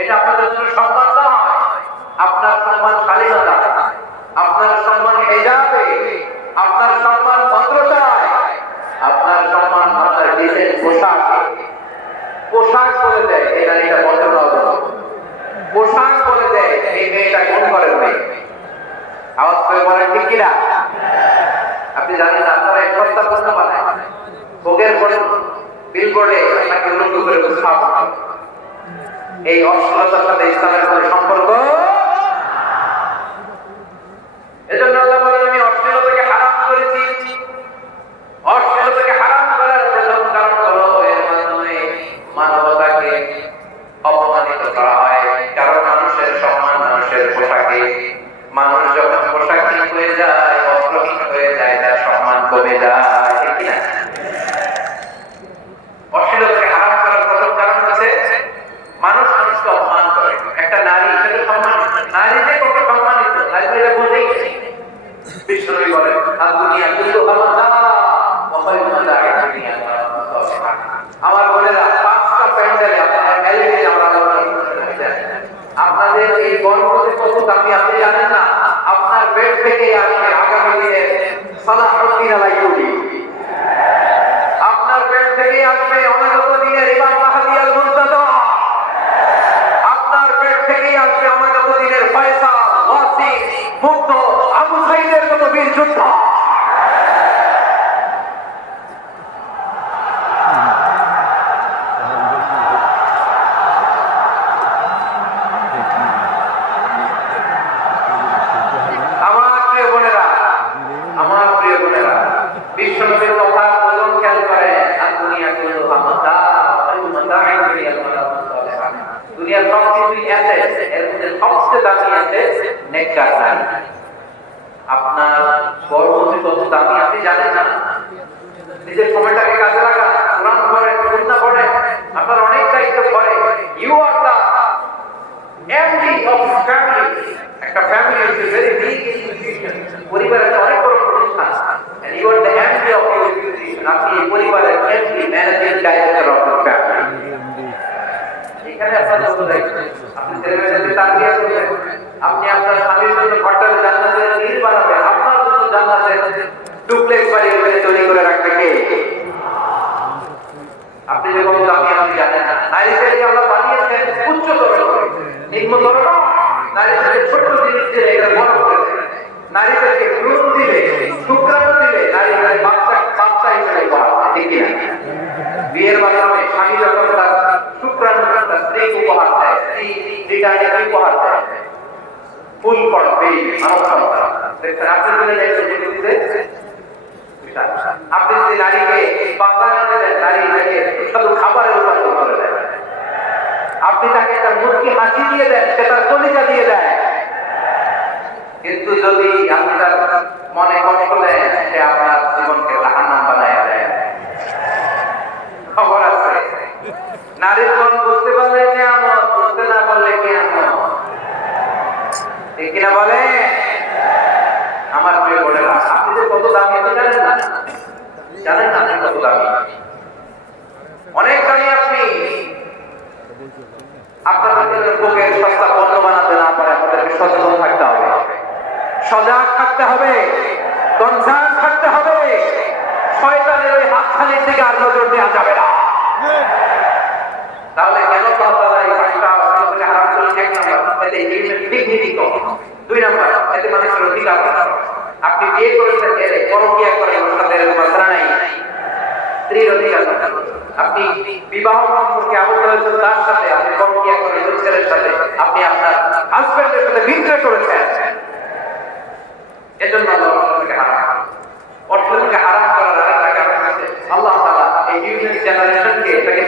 এটা আপনাদের জন্য সম্মান নয় আপনার সম্মান শালীনতা আপনার সম্মান হেজাবে। আপনার সম্মান ভদ্রতায়। আপনার সম্মান মাথার ডিজাইন পোশাকে। পোশাক বলে দেয়, এই নারীটা ভদ্র হবে পোশাক বলে দেয়, এই মেয়েটা কোন করে নেই আওয়াজ করে বলেন, ঠিক কিনা? আপনি জানেন না, আপনারা এক সপ্তাহ করতে পারেন ভোগের পরে বিলবোর্ডে আপনাকে উল্লেখ করে ছাপ এই অশ্লীলতার সাথে ইসলামের কোনো সম্পর্ক। মানুষের মানুষের পোশাকে। মানুষ যখন পোশাক ঠিক হয়ে যায় বস্ত্রহীন হয়ে যায় তার সম্মান কমে যায় ঠিক কি না অশ্লীলতাকে হারাম করার প্রথম কারণ হচ্ছে মানুষ মানুষকে অপমান করে একটা নারী সেটা সম্মান নারী যে কত সম্মানিত নারী তো এটা বোঝেই না। বিশ্বনবী বলেন আর দুনিয়া কিন্তু আমার বোনেরা পাঁচটা প্যান্ডেলে আপনারা মেলে আমরা আলোচনা করতেছেন। আপনাদের এই গর্ভবতী কবুত আপনি আপনি জানেন না? আপনার পেট থেকে আসবে আগামী দিনে সালাহুদ্দিন আলাইকুবি আপনার পেট থেকে আসবে অনাগত দিনের ইমাম মাহাদি আল আপনার পেট থেকেই আসবে অনাগত দিনের ফয়সাল ওয়াসি মুক্ত আবু সাইদের মতো বীর আপনি জানেন না নিজের সময়টাকে কাজে লাগা কোরআন পড়ে সুন্নাহ পড়ে আপনার অনেক দায়িত্ব পড়ে you are the MD of family একটা family is very big institution পরিবার একটা অনেক বড় প্রতিষ্ঠান and you are the MD of your institution আপনি এই পরিবারের MD managing director of the family এখানে আপনার জন্য দায়িত্ব আপনি ছেলেমেয়েদের তাকিয়ে করবেন আপনি আপনার স্বামীর জন্য ঘরটাকে জান্নাতের নীল বানাবেন আপনার জন্য জান্নাতের ডুপ্লেক্স বাড়ি ওখানে তৈরি করে রাখবে কে আপনি যে কোনো দামি আপনি জানেন না নারীদেরকে আমরা বানিয়েছেন উচ্চতর নিম্নতর নয়। নারীদেরকে ছোট জিনিস দিলে এটা বড় করে। নারীদেরকে ভ্রূণ দিলে শুক্রাণু দিলে নারীদের বাচ্চা বাচ্চা হিসেবে যায়, ঠিক কিনা? বিয়ের মাধ্যমে স্বামী যখন তার আপনি নারীকে বাগানে নারী তাকে শুধু খাবারের উপার্জন করে আপনি তাকে একটা মুরগি হাসি দিয়ে দেন, সে তার কলিজা দিয়ে দেয়। কিন্তু যদি আপনি তার মনে কষ্ট দেন সে আপনার জীবনকে জাহান্নাম বানায় দেয় খবর আছে নারীর মন বুঝতে পারলে কে আমার বুঝতে না পারলে কে আমার ঠিক কিনা বলে আমার প্রিয় বোনেরা আপনি যে কত দামি আপনি জানেন না জানেন না আপনি কত দামি অনেক দামি আপনি আপনাদের লোকের সস্তা পণ্য বানাতে না পারে আপনাদেরকে সচেতন থাকতে হবে সজাগ থাকতে হবে। কনসার্ন থাকতে হবে। শয়তানের ওই হাতখানির দিকে আর নজর দেওয়া যাবে না। তাহলে কেন আপনি আপনি বিবাহ সম্পর্কে আবদ্ধ হয়েছেন তার সাথে, আপনি করেন সাথে, আপনি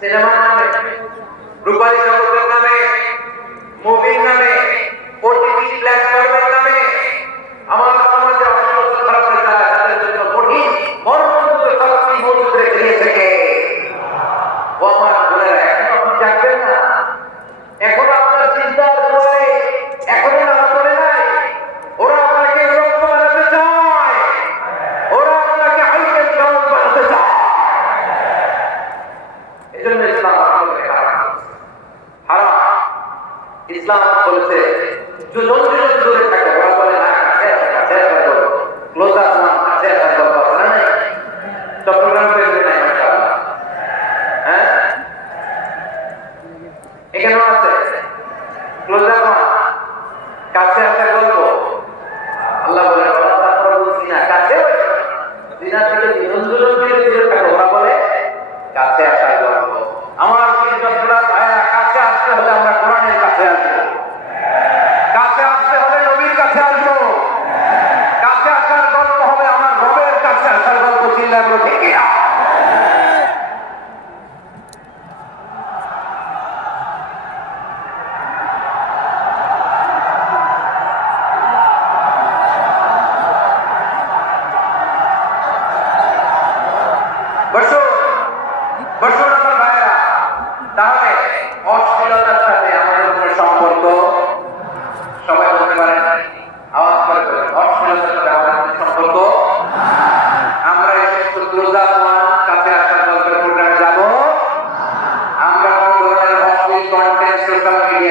সিনেমার নামে রূপালী জগতের নামে মুভির নামে কাছে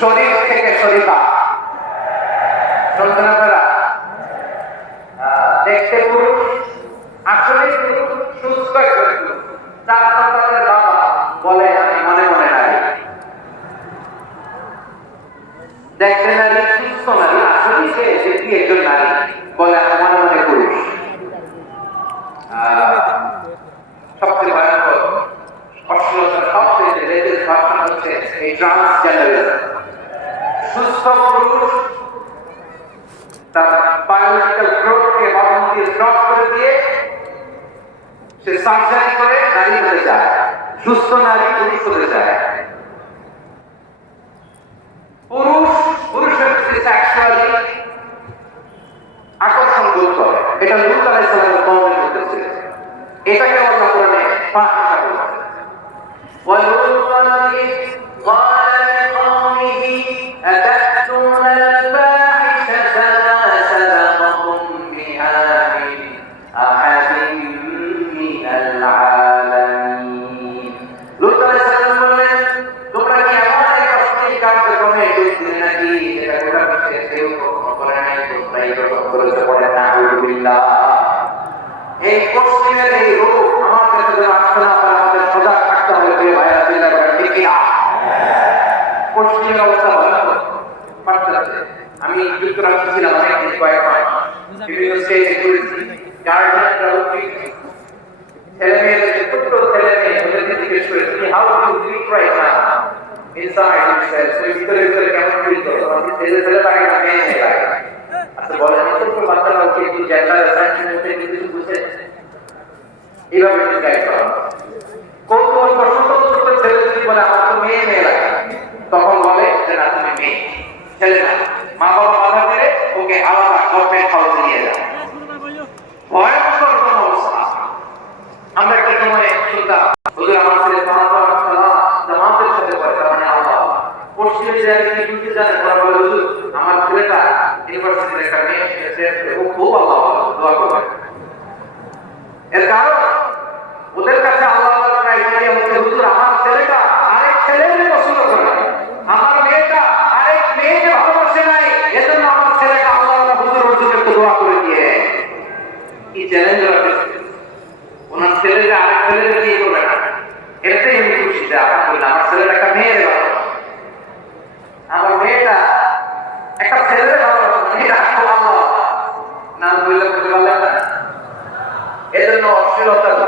শরীর থেকে শরীফা চলছে না তারা দেখতে পুরুষ, আসলে সুস্থ তার সন্তানের বলে আমি মনে মনে নাই দেখতে দিয়ে সে সার্জারি করে নারী হতে চায়, সুস্থ নারী পুরুষ হতে চায়। পুরুষ, পুরুষের প্রতি সেক্সুয়ালি আকর্ষণ বোধ করে। এটা লুত আলাইসালামের কমের মধ্যে ছিল। এটাকে অন্য কোরআনে পাঁচ কথা বলেছে আমি যুক্তরাষ্ট্রে ছিলাম অনেকদিন কয়েক মাস বিভিন্ন স্টেজে ঘুরেছি গার্ডিয়ানরা উচিত ছেলে ছোট্ট ছেলে ওদেরকে জিজ্ঞেস করে হাউ টু ডু রাইট না, মেয়ে মেয়ে খুব আল্লাহ দোয়া করবেন এর কারণ los